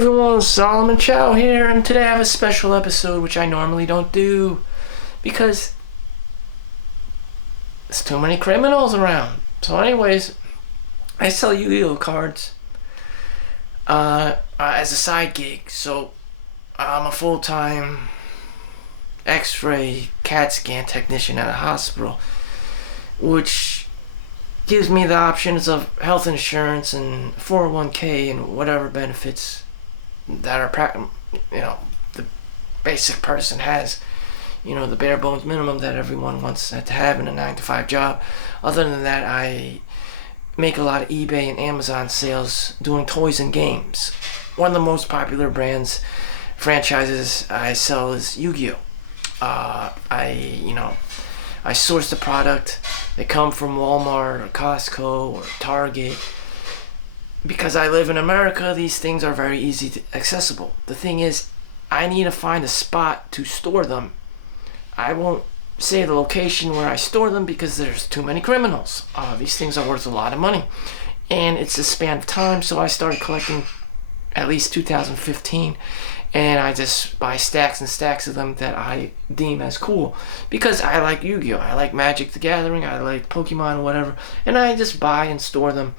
everyone, Solomon Chau here, and today I have a special episode which I normally don't do because there's too many criminals around. So anyways, I sell Yu-Gi-Oh cards as a side gig. So I'm a full-time X-ray CAT scan technician at a hospital, which gives me the options of health insurance and 401k and whatever benefits that are, the basic person has, the bare bones minimum that everyone wants to have in a 9-to-5 job. Other than that, I make a lot of eBay and Amazon sales doing toys and games. One of the most popular franchises I sell is Yu-Gi-Oh. I source the product. They come from Walmart or Costco or Target. Because I live in America, these things are very accessible. The thing is, I need to find a spot to store them. I won't say the location where I store them because there's too many criminals. These things are worth a lot of money. And it's a span of time, so I started collecting at least 2015. And I just buy stacks and stacks of them that I deem as cool. Because I like Yu-Gi-Oh! I like Magic the Gathering, I like Pokemon or whatever. And I just buy and store them.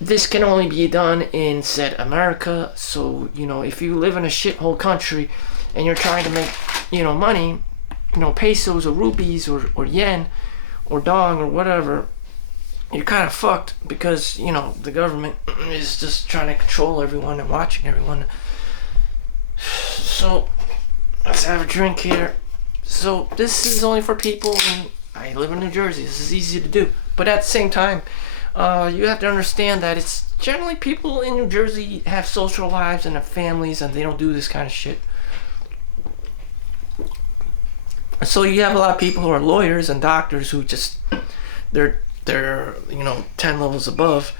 This can only be done in said America. So, if you live in a shithole country and you're trying to make, money, pesos or rupees or yen or dong or whatever, you're kind of fucked because, the government is just trying to control everyone and watching everyone. So, let's have a drink here. So, this is only for people, and I live in New Jersey. This is easy to do. But at the same time, you have to understand that it's generally people in New Jersey have social lives and have families, and they don't do this kind of shit. So you have a lot of people who are lawyers and doctors who just they're 10 levels above,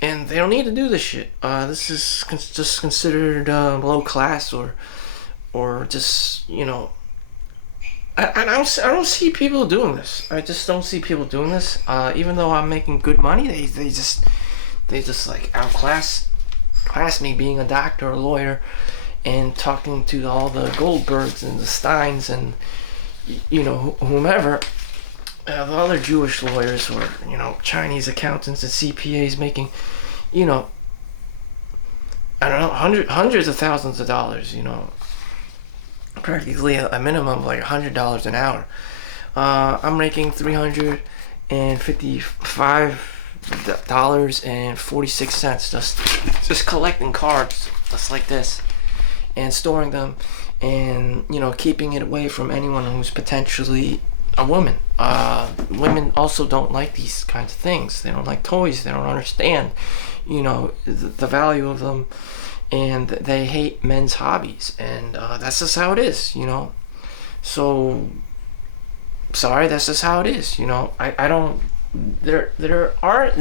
and they don't need to do this shit. This is just considered low class or just I don't see people doing this. I just don't see people doing this. Even though I'm making good money, they just like outclass me being a doctor or a lawyer and talking to all the Goldbergs and the Steins and whomever. The other Jewish lawyers or Chinese accountants and CPAs making I don't know, hundreds of thousands of dollars, practically a minimum of like $100 an hour. I'm making $355.46 just collecting cards just like this and storing them and keeping it away from anyone who's potentially a woman. Women also don't like these kinds of things. They don't like toys. They don't understand the value of them, and they hate men's hobbies, and that's just how it is. So sorry, that's just how it is. I don't. There aren't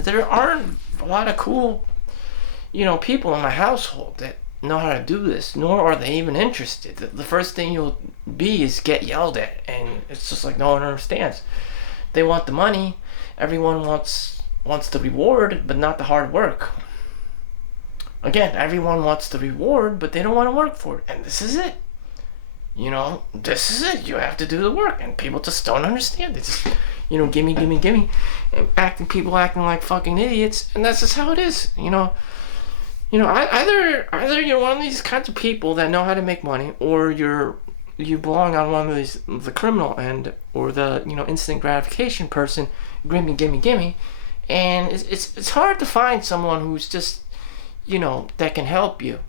a lot of cool people in my household that know how to do this, nor are they even interested. The first thing you'll be is get yelled at, and it's just like no one understands. They want the money. Everyone wants the reward, but not the hard work. Again, everyone wants the reward, but they don't want to work for it, and this is it. This is it. You have to do the work, and people just don't understand. They just, gimme, and people acting like fucking idiots, and that's just how it is. Either you're one of these kinds of people that know how to make money, or you belong on one of the criminal end, or the instant gratification person, gimme, and it's hard to find someone who's just that can help you.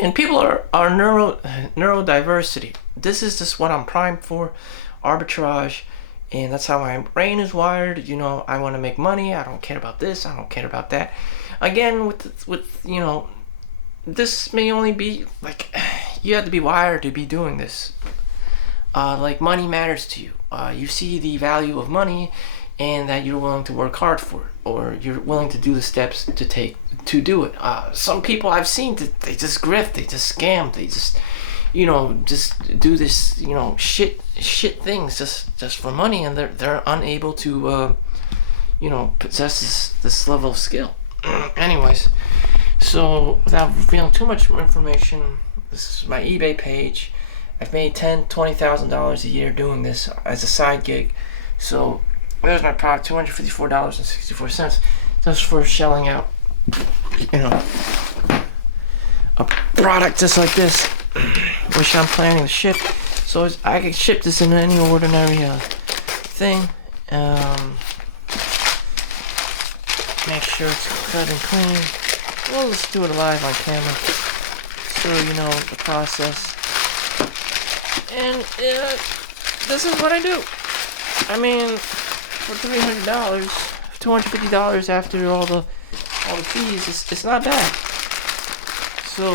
And people are neurodiversity. This is just what I'm primed for, arbitrage. And that's how my brain is wired. I want to make money. I don't care about this. I don't care about that. Again, with this may only be like you have to be wired to be doing this. Like money matters to you. You see the value of money, and that you're willing to work hard for it, or you're willing to do the steps to take to do it. Some people I've seen that they just grift, they just scam, they just just do this, shit things just for money, and they're unable to possesses this level of skill. Anyways, so without revealing too much information, this is my eBay page. I've made $20,000 a year doing this as a side gig. So there's my product, $254.64, just for shelling out, a product just like this, which I'm planning to ship. So I can ship this in any ordinary thing. Make sure it's cut and clean. Well, let's do it live on camera, so you know the process. And this is what I do. I mean, for $300, $250 after all the fees, it's not bad. So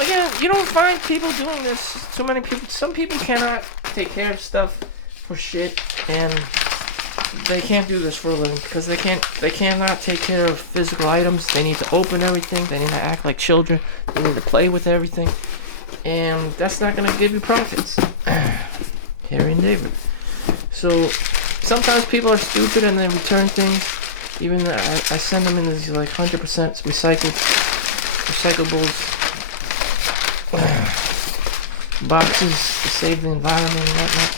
again, you don't find people doing this. Too many people. Some people cannot take care of stuff for shit, and they can't do this for a living because they cannot take care of physical items. They need to open everything. They need to act like children. They need to play with everything, and that's not gonna give you profits. Harry and David. So sometimes people are stupid and they return things. Even though I send them in these like 100% recyclables boxes to save the environment and whatnot.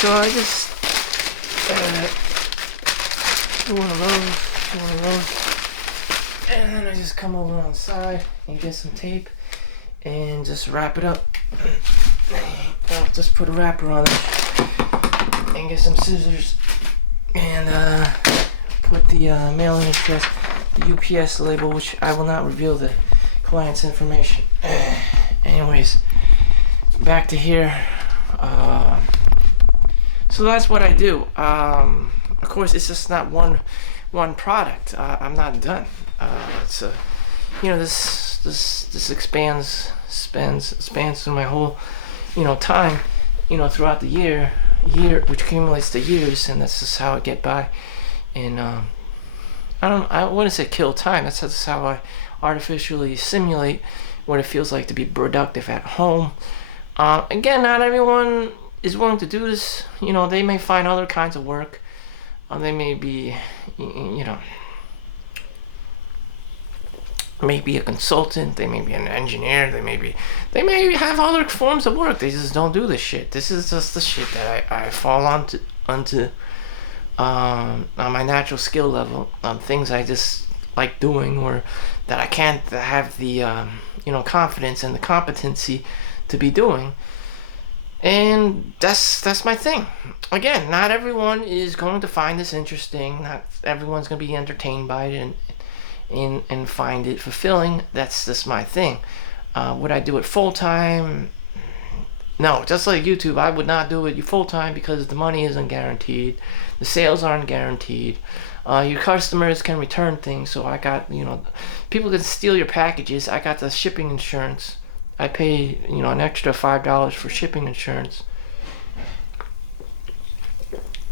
So I just do one of those, and then I just come over on the side and get some tape and just wrap it up. I'll just put a wrapper on it and get some scissors and put the mailing address, the UPS label, which I will not reveal the client's information. Anyways, back to here. So that's what I do. Of course, it's just not one product. I'm not done. It's this spans through my whole time, throughout the year, which accumulates to years, and that's just how I get by. And I wouldn't say kill time. That's just how I artificially simulate what it feels like to be productive at home. Again, not everyone is willing to do this. They may find other kinds of work. They may be, maybe a consultant. They may be an engineer. They may have other forms of work. They just don't do this shit. This is just the shit that I fall onto on my natural skill level, things I just like doing, or that I can't have the confidence and the competency to be doing. And that's my thing. Again, not everyone is going to find this interesting. Not everyone's going to be entertained by it and find it fulfilling. That's just my thing. Would I do it full time? No, just like YouTube, I would not do it full time because the money isn't guaranteed. The sales aren't guaranteed. Your customers can return things, so I got, people can steal your packages. I got the shipping insurance. I pay, an extra $5 for shipping insurance.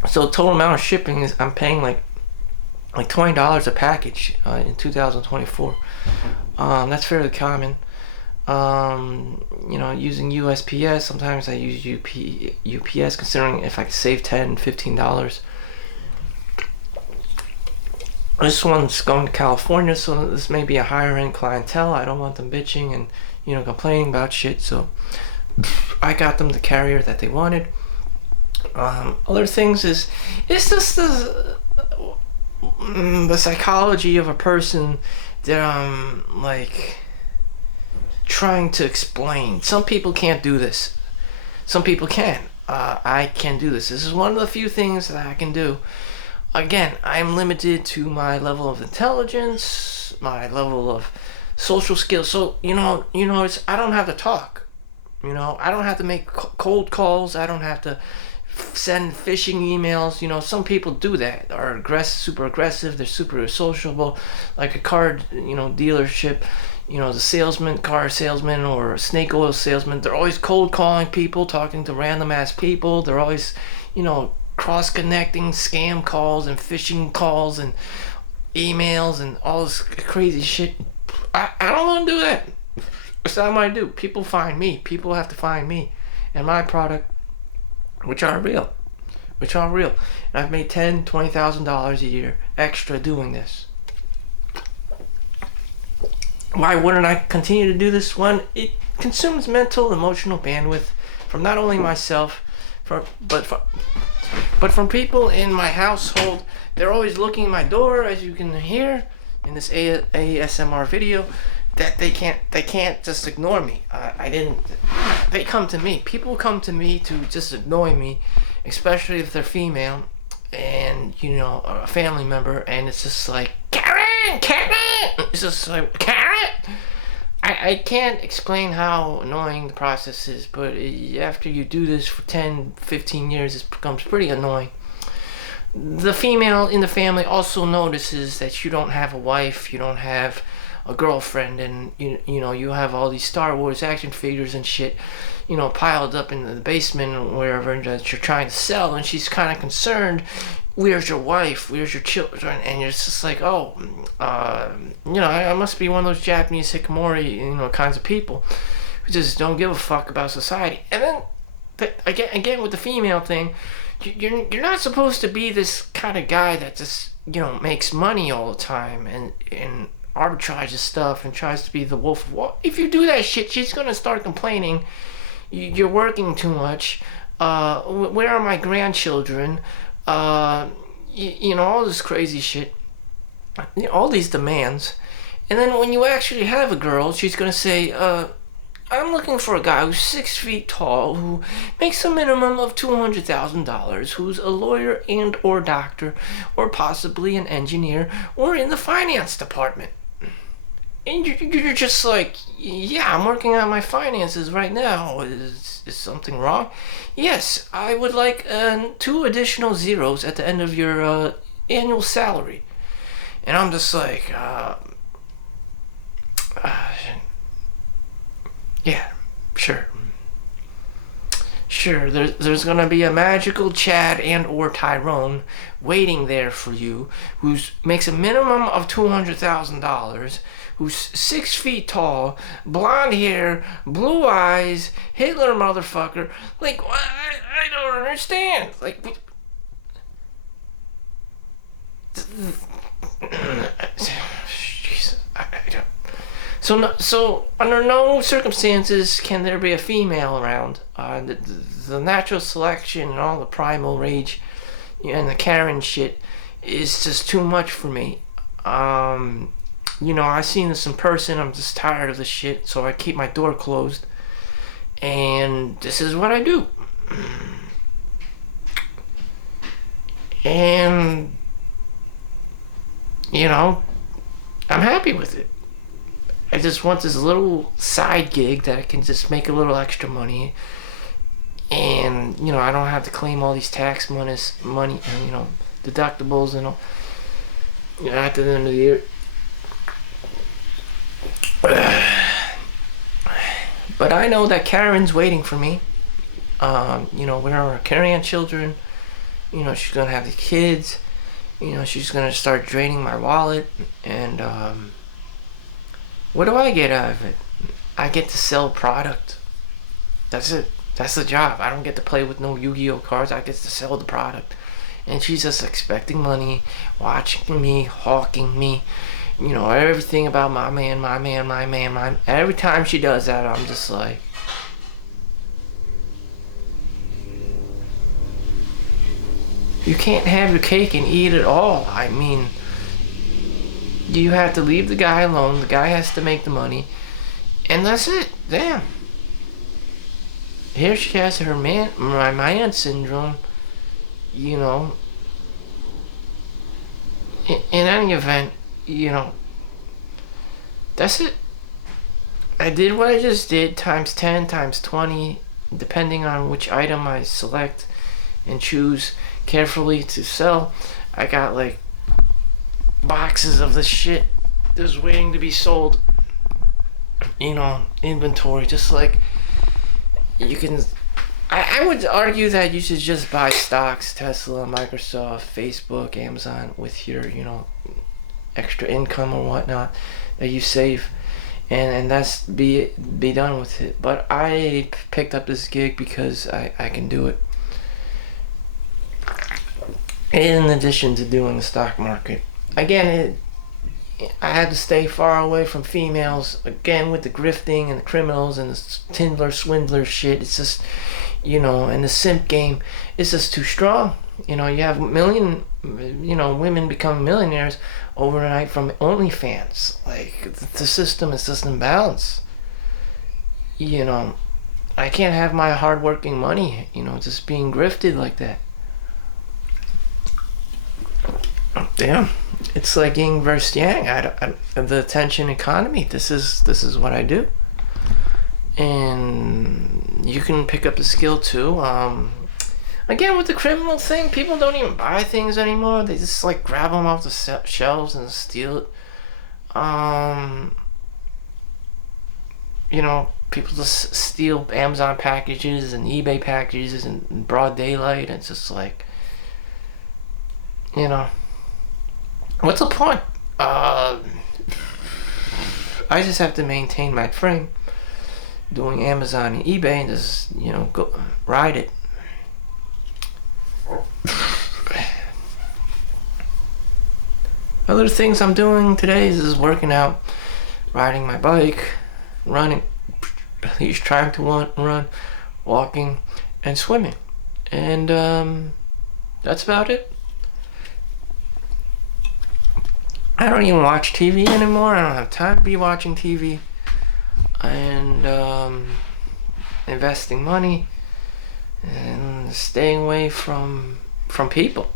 So the total amount of shipping is, I'm paying like $20 a package in 2024. That's fairly common. Using USPS, sometimes I use UPS, considering if I could save $10, $15. This one's going to California, so this may be a higher end clientele. I don't want them bitching and complaining about shit, so I got them the carrier that they wanted. Other things is, it's just the psychology of a person that I'm like trying to explain. Some people can't do this. Some people can. I can do this. This is one of the few things that I can do. Again, I'm limited to my level of intelligence, my level of social skills. So I don't have to talk. I don't have to make cold calls. I don't have to send phishing emails. Some people do that. Are super aggressive. They're super sociable, like a car dealership. The car salesman or snake oil salesman, they're always cold calling people, talking to random ass people. They're always, cross-connecting scam calls and phishing calls and emails and all this crazy shit. I don't want to do that. That's not what I do. People find me. People have to find me and my product, which are real. which are real. And I've made $10,000-$20,000 a year extra doing this. Why wouldn't I continue to do this? One, it consumes mental, emotional bandwidth from not only myself, but from people in my household. They're always looking at my door, as you can hear in this ASMR video, that they can't just ignore me. They come to me. People come to me to just annoy me, especially if they're female and, you know, a family member, and it's just like, Karen! It's just like, Karen! I can't explain how annoying the process is, but after you do this for 10, 15 years, it becomes pretty annoying. The female in the family also notices that you don't have a wife, you don't have a girlfriend, and you know, you have all these Star Wars action figures and shit, you know, piled up in the basement or wherever that you're trying to sell, and she's kind of concerned, where's your wife, where's your children? And you're just like, oh, you know, I must be one of those Japanese hikikomori, you know, kinds of people who just don't give a fuck about society. And then again with the female thing, you're not supposed to be this kind of guy that just, you know, makes money all the time and arbitrages stuff and tries to be the wolf of Wall. If you do that shit, she's gonna start complaining. You're working too much. Where are my grandchildren? You know, all this crazy shit. You know, all these demands. And then when you actually have a girl, she's gonna say, I'm looking for a guy who's 6 feet tall, who makes a minimum of $200,000, who's a lawyer and or doctor, or possibly an engineer, or in the finance department. And you're just like, yeah, I'm working on my finances right now. Is something wrong? Yes, I would like 2 additional zeros at the end of your annual salary. And I'm just like, yeah, sure. Sure, there's gonna be a magical Chad and or Tyrone waiting there for you, who makes a minimum of $200,000, who's 6 feet tall, blonde hair, blue eyes, Hitler motherfucker. Like, I don't understand. Like, Jesus, I don't. So under no circumstances can there be a female around. The natural selection and all the primal rage, you know, and the Karen shit is just too much for me. You know, I seen this in person. I'm just tired of this shit, so I keep my door closed. And this is what I do. And, you know, I'm happy with it. I just want this little side gig that I can just make a little extra money, and, you know, I don't have to claim all these tax money, you know, deductibles and all, you know, at the end of the year. But I know that Karen's waiting for me. You know, we're our grandchildren. You know, she's gonna have the kids. You know, she's gonna start draining my wallet, and what do I get out of it? I get to sell product. That's it. That's the job. I don't get to play with no Yu-Gi-Oh cards. I get to sell the product. And she's just expecting money, watching me, hawking me. You know, everything about my man. Every time she does that, I'm just like, you can't have your cake and eat it all. I mean, you have to leave the guy alone. The guy has to make the money. And that's it. Damn. Here she has her my man syndrome. You know. In any event, you know, that's it. I did what I just did, times 10, times 20, depending on which item I select and choose carefully to sell. I got like boxes of this shit just waiting to be sold, you know, inventory. Just like you can, I would argue that you should just buy stocks, Tesla, Microsoft, Facebook, Amazon, with your, you know, extra income or whatnot that you save, and that's be done with it. But I picked up this gig because I can do it. in addition to doing the stock market. Again, I had to stay far away from females. Again, with the grifting and the criminals and the Tinder swindler shit. It's just, and the simp game is just too strong. You have women becoming millionaires overnight from OnlyFans. Like, the system is just imbalanced. I can't have my hardworking money, just being grifted like that. Yeah, it's like yin versus yang. The attention economy. This is what I do, and you can pick up a skill too. Again, with the criminal thing, people don't even buy things anymore. They just like grab them off the shelves and steal it. People just steal Amazon packages and eBay packages in broad daylight. And it's just like, what's the point? I just have to maintain my frame doing Amazon and eBay and just, go ride it. Other things I'm doing today is working out, riding my bike, running, at least trying to run, walking, and swimming. And that's about it. I don't even watch TV anymore. I don't have time to be watching TV. And investing money and staying away from people.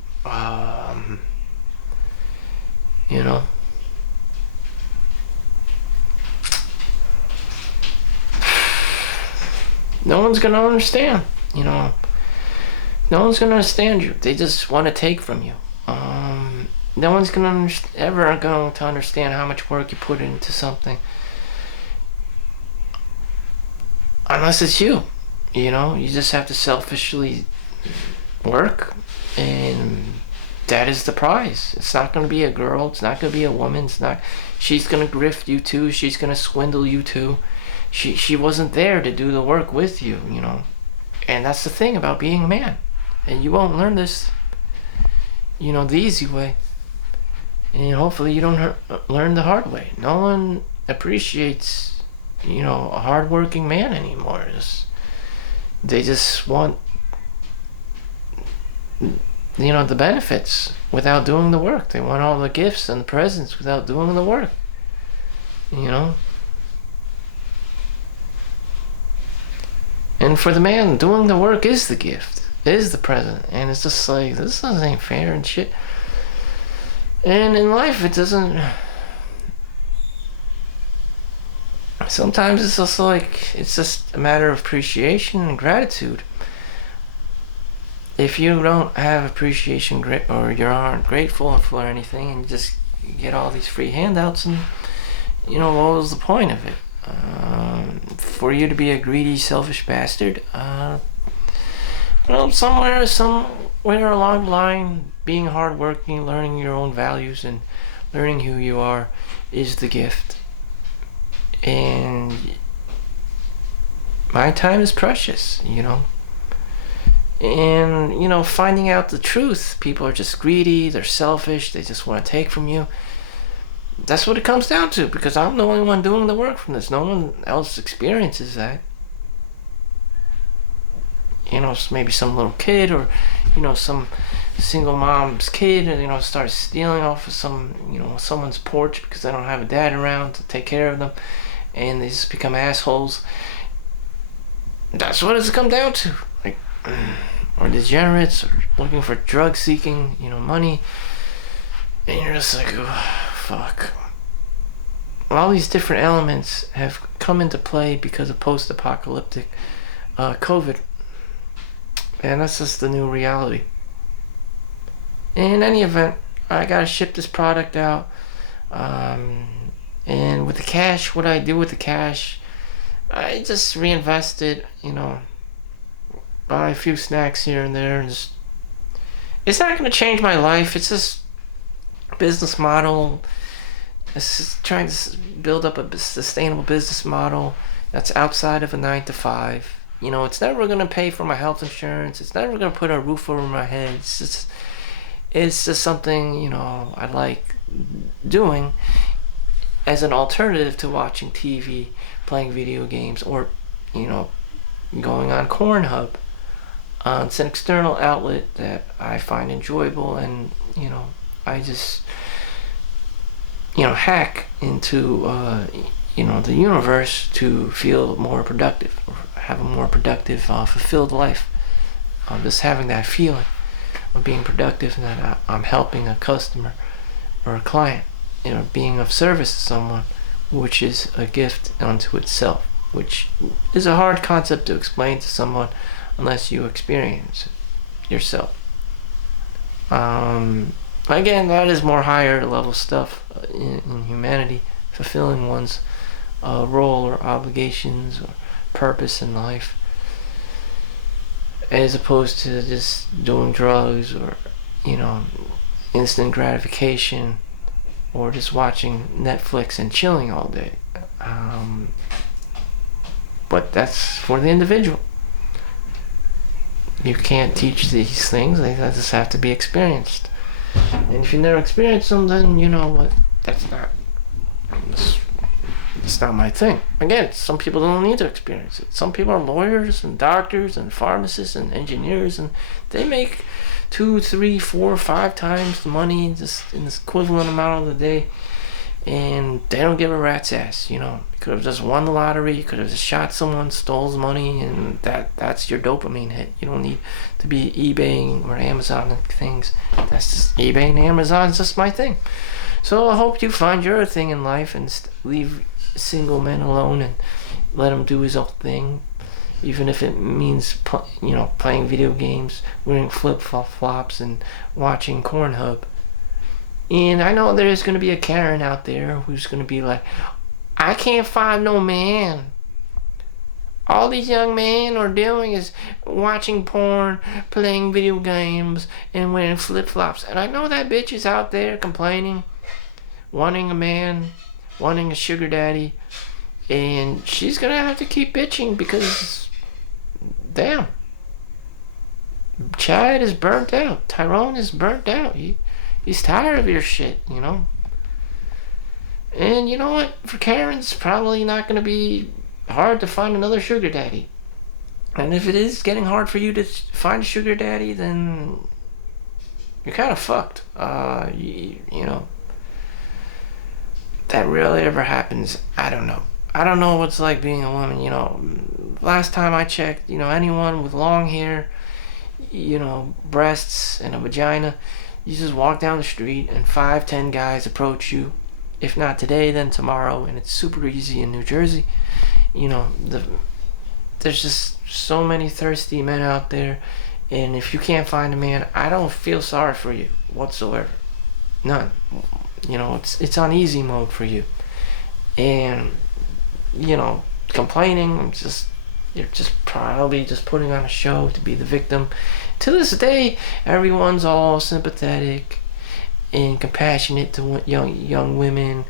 No one's gonna understand. No one's gonna understand you. They just want to take from you. No one's ever going to understand how much work you put into something, unless it's you. You just have to selfishly work, and that is the prize. It's not going to be a girl. It's not going to be a woman. She's going to grift you too. She's going to swindle you too. She wasn't there to do the work with you, And that's the thing about being a man. And you won't learn this, the easy way. And hopefully you don't learn the hard way. No one appreciates, a hardworking man anymore. They just want, the benefits without doing the work. They want all the gifts and the presents without doing the work. And for the man, doing the work is the gift, is the present. And it's just like, this ain't fair and shit. And in life, it doesn't. Sometimes it's also like, it's just a matter of appreciation and gratitude. If you don't have appreciation or you aren't grateful for anything, and you just get all these free handouts, and what was the point of it? For you to be a greedy, selfish bastard. Somewhere along the line, being hardworking, learning your own values, and learning who you are is the gift. And my time is precious, And, finding out the truth. People are just greedy, they're selfish, they just want to take from you. That's what it comes down to, because I'm the only one doing the work from this. No one else experiences that. Maybe some little kid or, some single mom's kid, starts stealing off of someone's porch because they don't have a dad around to take care of them, and they just become assholes. That's what it's come down to. Like, or degenerates, or looking for drug-seeking, money, and you're just like, oh, fuck. All these different elements have come into play because of post-apocalyptic COVID. And that's just the new reality. In any event, I gotta ship this product out. And with the cash, what I do with the cash, I just reinvest it, buy a few snacks here and there. And it's not gonna change my life. It's just a business model. It's just trying to build up a sustainable business model that's outside of a 9-to-5. It's never going to pay for my health insurance. It's never going to put a roof over my head. It's just something, I like doing as an alternative to watching TV, playing video games, or, you know, going on Cornhub. It's an external outlet that I find enjoyable, and, I just, hack into, the universe to feel more productive, or have a more productive, fulfilled life. Just having that feeling of being productive and that I'm helping a customer or a client, being of service to someone, which is a gift unto itself, which is a hard concept to explain to someone unless you experience it yourself. Again, that is more higher level stuff in humanity, fulfilling one's role or obligations or purpose in life, as opposed to just doing drugs or, instant gratification, or just watching Netflix and chilling all day. But that's for the individual. You can't teach these things, they just have to be experienced. And if you never experienced them, then you know what, it's not my thing. Again, some people don't need to experience it. Some people are lawyers and doctors and pharmacists and engineers, and they make 2, 3, 4, 5 times the money just in this equivalent amount of the day, and they don't give a rat's ass. You could have just won the lottery, you could have just shot someone, stole money, and that's your dopamine hit. You don't need to be eBaying or Amazon things. That's just eBay and Amazon's just my thing. So I hope you find your thing in life and leave single men alone and let him do his own thing, even if it means playing video games, wearing flip-flops, and watching Cornhub. And I know there's going to be a Karen out there who's going to be like, I can't find no man. All these young men are doing is watching porn, playing video games, and wearing flip-flops. And I know that bitch is out there complaining, wanting a man, wanting a sugar daddy, and she's gonna have to keep bitching because, damn, Chad is burnt out. Tyrone is burnt out. He's tired of your shit, And you know what? For Karen, it's probably not gonna be hard to find another sugar daddy. And if it is getting hard for you to find a sugar daddy, then you're kind of fucked. That rarely ever happens. I don't know. I don't know what it's like being a woman. Last time I checked, anyone with long hair, breasts and a vagina, you just walk down the street and 5, 10 guys approach you. If not today, then tomorrow, and it's super easy in New Jersey. There's just so many thirsty men out there, and if you can't find a man, I don't feel sorry for you whatsoever. None. It's on easy mode for you, and complaining, you're just probably just putting on a show to be the victim. To this day, everyone's all sympathetic and compassionate to young women,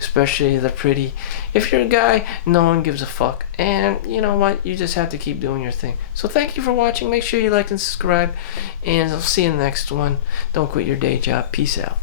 especially the pretty. If you're a guy, no one gives a fuck, and you know what, you just have to keep doing your thing. So thank you for watching. Make sure you like and subscribe, and I'll see you in the next one. Don't quit your day job. Peace out.